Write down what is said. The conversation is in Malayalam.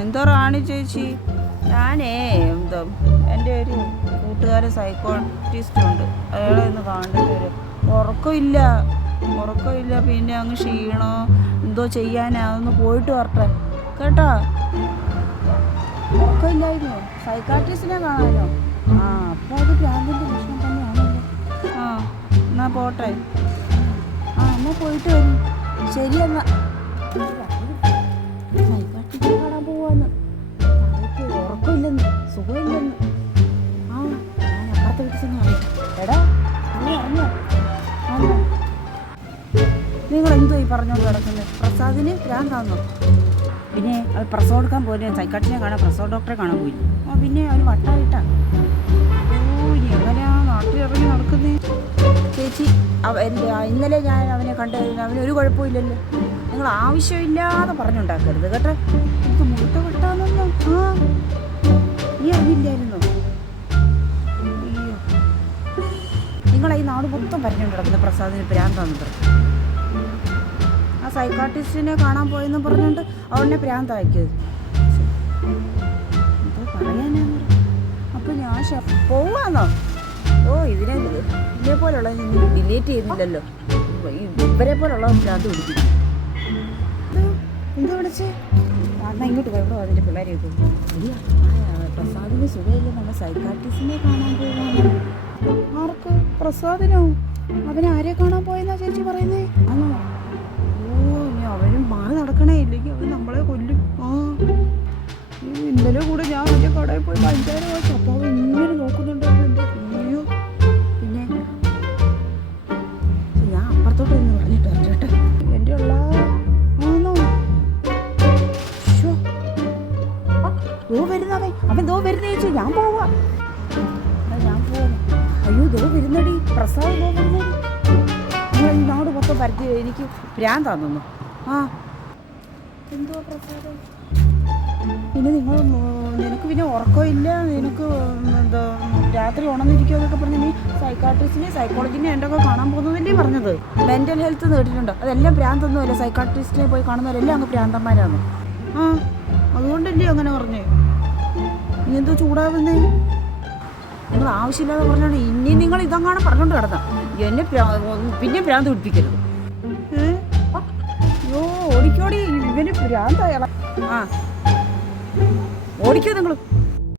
എന്താ റാണി ചേച്ചി. ഞാനേ എന്തോ എന്റെ ഒരു കൂട്ടുകാരൻ സൈക്കോളജിസ്റ്റ് ഉണ്ട്. അയാളെ ഒന്ന് കാണേണ്ടി വരും. ഉറക്കമില്ല. ഉറക്കമില്ല. പിന്നെ അങ്ങ് ക്ഷീണോ എന്തോ ചെയ്യാനാ അതൊന്ന് പോയിട്ട് വരട്ടെ. കേട്ടോ? ഉറക്കമില്ലായിരുന്നോ. സൈക്കാട്രിസ്റ്റിനെ കാണാനോ? ആ അപ്പോൾ അത് ഭ്രാന്തിന്റെ പ്രശ്നം തന്നെയാണല്ലോ. ആ എന്നാ പോട്ടെ. ആ എന്നാ പോയിട്ട് വരും. ശരി എന്നാ. നിങ്ങൾ എന്തോ ഈ പറഞ്ഞോണ്ട് കിടക്കുന്നത് പ്രസാദിന് ഭ്രാന്താന്നു പിന്നെ അത് പ്രസവം എടുക്കാൻ പോലും സൈക്കാട്ടിനെ കാണാൻ പ്രസവ ഡോക്ടറെ കാണാൻ പോയി. ആ പിന്നെ അവന് വട്ടായിട്ടാ. ഓ ഇനി എങ്ങനെയാ നാട്ടിൽ ഇറങ്ങി നടക്കുന്നേ? ചേച്ചി എന്റെ ഇന്നലെ ഞാൻ അവനെ കണ്ട് അവന് ഒരു കുഴപ്പമില്ലല്ലോ നിങ്ങൾ ആവശ്യമില്ലാതെ പറഞ്ഞുണ്ടാക്കരുത് കേട്ടോ. എനിക്ക് മുഴുത്ത വട്ടാന്നല്ലോ ആ നീ അറിഞ്ഞില്ലായിരുന്നോ നിങ്ങളീ ഈ നാട് മൊത്തം പറഞ്ഞുകൊണ്ട് കിടക്കുന്ന പ്രസാദിന് ഭ്രാന്താന്ന് പറഞ്ഞു ആ സൈക്കാട്രിസ്റ്റിനെ കാണാൻ പോയെന്ന് പറഞ്ഞുകൊണ്ട് അവനെ ഭ്രാന്താക്കിയത് എന്തോ പറയാനാണ് അപ്പൊ ഞാൻ പോവാന്നോ? ഓ ഇതിനെ ഇതിനെ പോലുള്ള ഡിലീറ്റ് ചെയ്യുന്നില്ലല്ലോ ഇവരെ പോലുള്ള ഭ്രാന്ത് പിടിക്കുന്നു എന്താ വിളിച്ചേ എന്നാ ഇങ്ങോട്ട് പോയി ഇവിടെ അതിന്റെ പിള്ളേരെ പ്രസാദിന് സുഖമില്ല നമ്മൾ സൈക്കാട്രിസ്റ്റിനെ കാണാൻ പോവാണ് ആർക്ക്? പ്രസാദിനോ? അവനെ ആരെ കാണാൻ പോയെന്നാ ചേച്ചി പറയുന്നേ? ആണോ ഇനി മാറി നടക്കണേ ഇല്ലെങ്കിൽ അവൻ നമ്മളെ കൊല്ലും. ആ. ഇന്നലെ കൂടെ ഞാൻ എന്റെ കടയിൽ പോയി പഞ്ചാര വാങ്ങിച്ചു അപ്പോൾ അവൻ ഇങ്ങനെ നോക്കുന്നുണ്ടായിരുന്നു അയ്യോ. പിന്നെ ഞാൻ അപ്പുറത്തോട്ട് എന്ന് പറഞ്ഞിട്ട് ചേട്ടാ എന്റെ ഉള്ള അവൻ. ഞാൻ പോവാ. ഞാൻ പോവാ. അയ്യോ ദോ വരുന്നടി. പ്രസവം ദോ വരുന്നടി. നാട് മൊത്തം പരത്തി എനിക്ക് ഭ്രാന്താന്നു എന്തുവാ പ്രസാദം? പിന്നെ നിങ്ങൾ നിനക്ക് പിന്നെ ഉറക്കമില്ല നിനക്ക് എന്താ രാത്രി ഉണർന്നിരിക്കുക എന്നൊക്കെ പറഞ്ഞ് നീ സൈക്കാട്രിസ്റ്റിനെ സൈക്കോളജിനെ എന്തൊക്കെ കാണാൻ പോകുന്നതല്ലേ പറഞ്ഞത്? മെന്റൽ ഹെൽത്ത് നേടിയിട്ടുണ്ടോ അതെല്ലാം ഭ്രാന്തൊന്നുമല്ല. സൈക്കാട്രിസ്റ്റിനെ പോയി കാണുന്നവരെല്ലാം അങ്ങ് ഭ്രാന്തന്മാരാണ്. ആ അതുകൊണ്ടല്ലേ അങ്ങനെ പറഞ്ഞേ? നീ എന്തോ ചൂടാവുന്നേ? നിങ്ങൾ ആവശ്യമില്ലാതെ പറഞ്ഞാണ്. ഇനി നിങ്ങൾ ഇതങ്ങാണ് പറഞ്ഞുകൊണ്ട് കിടന്ന എന്നെ പിന്നെ ഭ്രാന്ത് പിടിപ്പിക്കരുത്? അയ്യോ ഓടിക്കോടി. ഇവന് ഭ്രാന്തായ ആ. ഓടിക്കോ നിങ്ങൾ